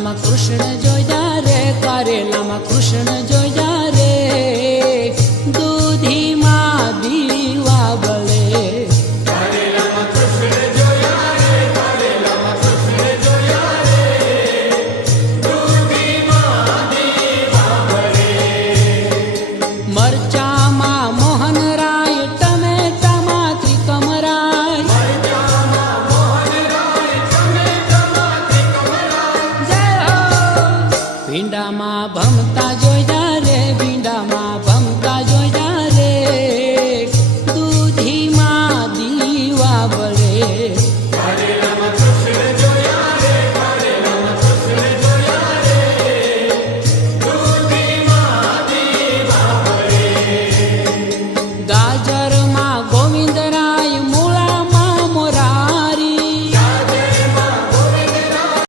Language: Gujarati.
કારેલામાં કૃષ્ણ જોયા રે, કારેલામાં કૃષ્ણ જોયા રે, દૂધીમાં દીવા બળે. કારેલામાં કૃષ્ણ જોયા રે, કારેલામાં કૃષ્ણ જોયા રે, દૂધીમાં દીવા બળે. મરચામાં મોહનરાય, ટમેટામાં ત્રિકમરાય, મરચામાં મોહનરાય, ટમેટામાં ત્રિકમરાય. જય હો. ભીંડામાં ભમતા